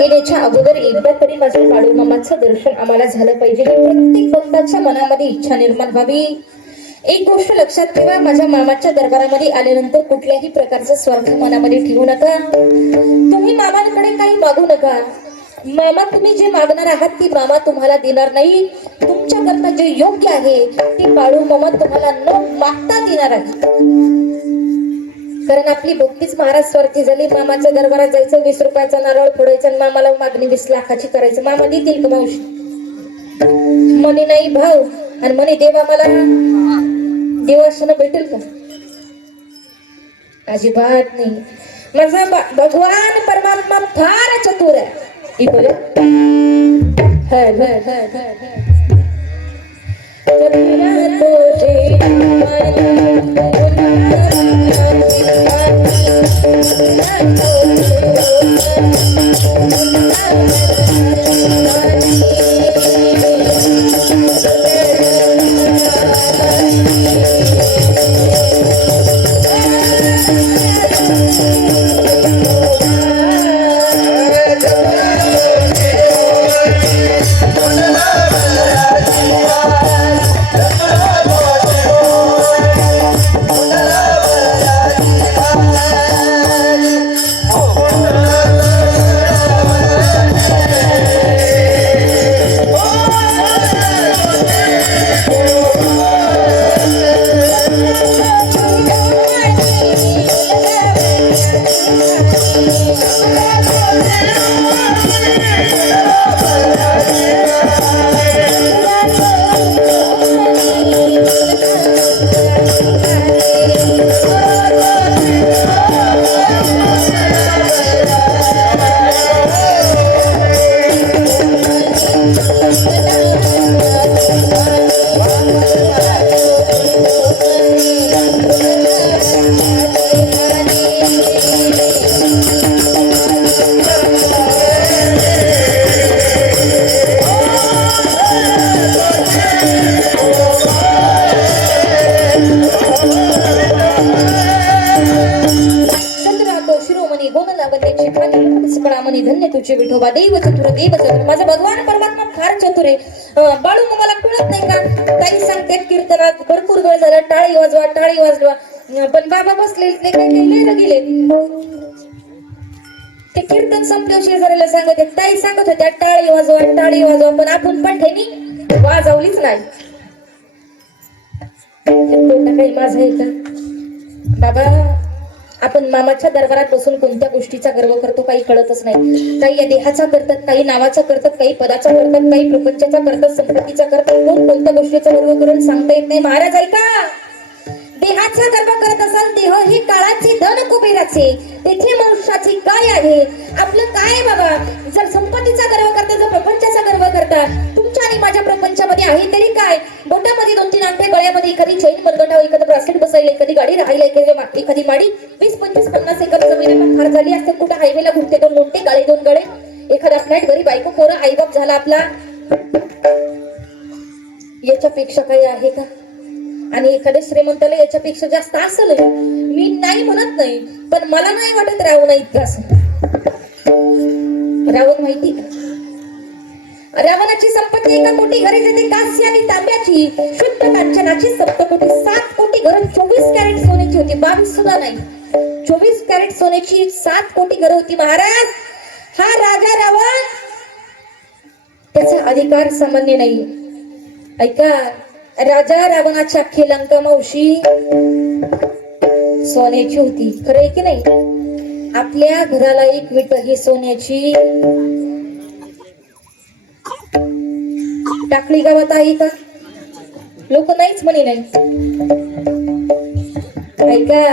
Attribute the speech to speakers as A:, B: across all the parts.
A: येण्याच्या अगोदर एकदा तरी माझ्या बाळूमामाचं दर्शन आम्हाला झालं पाहिजे. ही प्रत्येक भक्ताच्या मनामध्ये इच्छा निर्माण व्हावी. एक गोष्ट लक्षात ठेवा माझ्या मामाच्या दरबारामध्ये आल्यानंतर कुठल्याही प्रकारचा स्वार्थ मनामध्ये ठेवू नका. तुम्ही मामांकडे काही मागू नका. मामा तुम्ही जे मागणार आहात ती मामा तुम्हाला देणार नाही. तुमच्याकरता जे योग्य आहे ते बाळू मामा तुम्हाला न मागता देणार आहे कारण आपली भक्तीच महाराज स्वार्थी झाली. मामाच्या दरबारात जायचं वीस रुपयाचा नारळ फोडायचा आणि मामाला मागणी वीस लाखाची करायचं. मामा देतील का मावशी? म्हणे नाही भाऊ. आणि म्हणे देवा मला देवासनं भेटेल का? अजिबात नाही. माझा भगवान परमात्मा फार चतुर आहे. बोले. हर हर हर लावण्याची धन्य तुझे विठोबा देव चतुर देव चतुर. माझा भगवान परमात्मा फार चतुर आहे. बाळू मग मला कळत नाही का? ताई सांगते कीर्तनात भरपूर वेळ झाला टाळी वाजवा टाळी वाजवा. पण बाबा बसले ते काय गेले ते कीर्तन संपल्या शेजाऱ्याला सांगत ताई सांगत होत्या टाळी वाजवा टाळी वाजवा पण आपण पाठ्यानी वाजवलीच नाही. काही माझं आहे का बाबा आपण मामाच्या दरबारात बसून कोणत्या गोष्टीचा गर्व करतो काही कळतच नाही. काही या देहाचा करतात काही नावाचा करतात काही पदाचा करतात काही प्रपंचाचा करतात संपत्तीचा करतात. कोण कोणत्या गोष्टीचा गर्व करून सांगता येत नाही? महाराज ऐका! देहाचा गर्व करत असाल देह ही काळाची धन कुबेराचे. तेथे मनुष्याची काय आहे? आपलं काय बाबा? जर संपत्तीचा गर्व करता जर प्रपंचाचा गर्व करता तुमच्या आणि माझ्या प्रपंचामध्ये आहे तरी काय? बोटामध्ये दोन तीन अंगठे गळ्यामध्ये एखादी चैन मनगटावर एखादं ब्रासलेट बसायला एखादी गाडी राहायला एखादी मा- एखादी माडी वीस पंचवीस पन्नास एकर जमीन फार झाली असते कुठं हायवेला घुमते दोन मोठे गाळे दोन गळे. एखादा फ्लॅट घरी बायको पोरं आईबाप झाला आपला. याच्यापेक्षा काही आहे का? आणि एखाद्या श्रीमंताला याच्यापेक्षा जास्त असेल मी नाही म्हणत नाही पण मला नाही वाटत रावण इतकं असं. रावण माहिती का? रावणाची संपत्ती एका कोटी घरी जाते कास्य आणि तांब्याची. शुद्ध कांचनाची सप्तकोटी सात कोटी घर चोवीस कॅरेट सोन्याची होती. बावीस सुद्धा नाही. चोवीस कॅरेट सोन्याची सात कोटी घर होती महाराज. हा राजा रावण. त्याचा अधिकार सामान्य नाही. ऐका राजा रावणाची अख्खी लंका मावशी. सोन्याची होती. खरं आहे की नाही? आपल्या घराला एक विट ही सोन्याची. टाकळी गावात आहे का लोक नाहीच म्हणे नाही. ऐका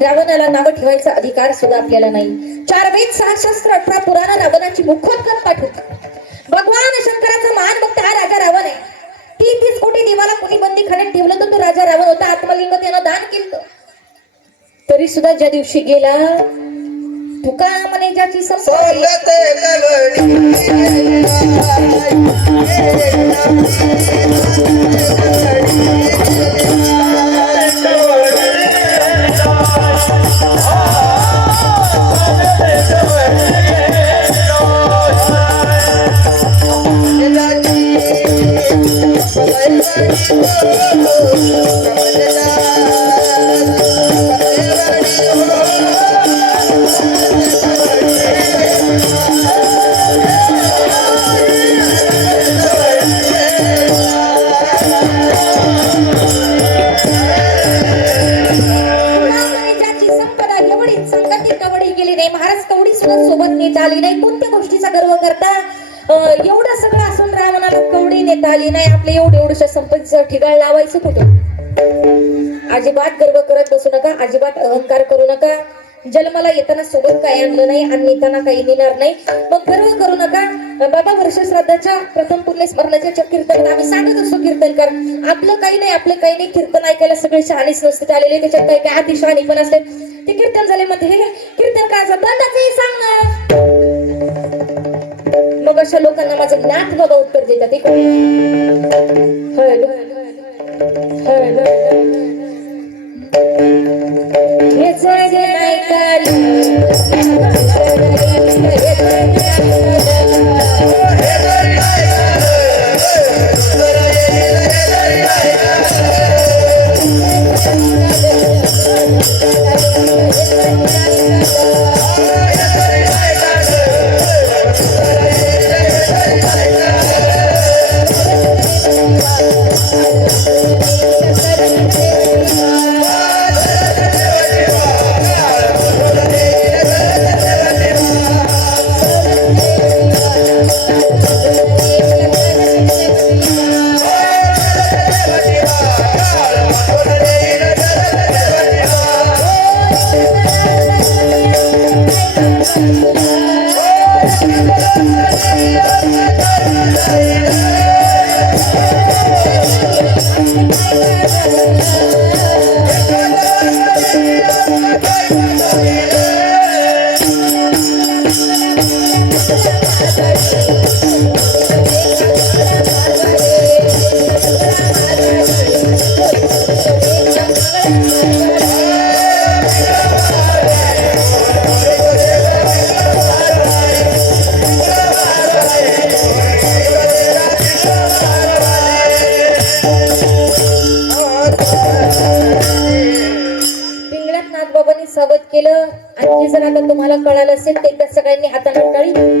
A: रावणाला नाव ठेवायचा अधिकार सुद्धा आपल्याला नाही. चार वेद सहा शस्त्र अठरा पुराण रावणाची मुखोद्गत पाठवत भगवान शंकराचा महान भक्त हा राजा रावण आहे. तीस कोटी देवाला कोणी बंदी खाण्यात ठेवलं तर तो राजा रावण होता आत्मलिंग त्यानं दान केलं. तरी सुद्धा ज्या दिवशी गेला तुका म्हणे ज्याची संपत्ती एवढं एवढ्या संपत्तीचं ठिकाण लावायचं कुठं अजिबात गर्व करत बसू नका अजिबात अहंकार करू नका. जन्माला येताना सोबत काही आणलं नाही आणि येताना काही नेणार नाही. मग गर्व करू नका. बाबा वर्षश्राद्धाच्या प्रथम पुण्य स्मरणाच्या कीर्तन आम्ही सांगत असतो कीर्तनकार. आपलं काही नाही आपलं काही नाही. कीर्तन ऐकायला सगळे शहाणीच नसते आलेले त्याच्यात काही काही अतिशहाणी पण असते ते कीर्तन झाले मध्ये कीर्तनकाराचा दंडाचंही सांग ना. मग अशा लोकांना माझं ज्ञात बाबा उत्तर देतात हे जग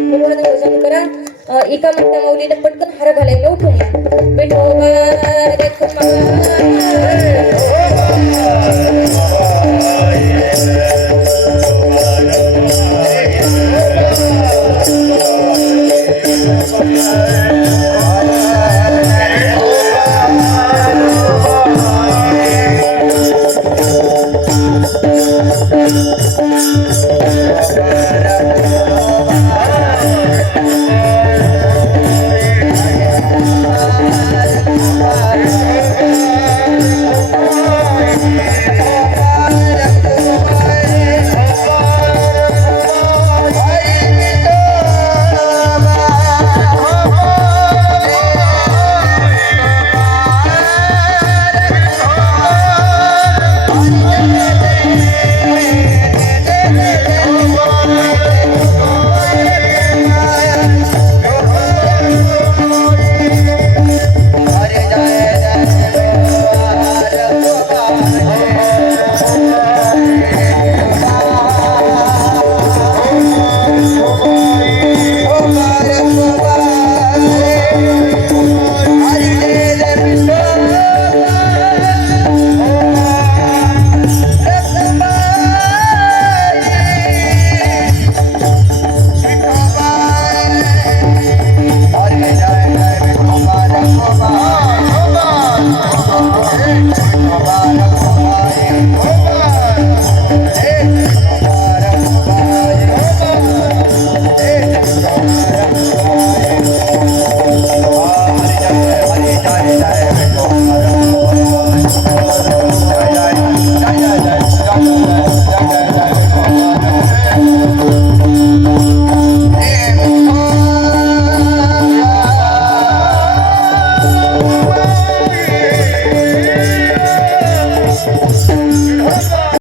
A: टाळी मुलांना करा एका मिनिटा माऊलीने पटकन हार घालायला उठून या.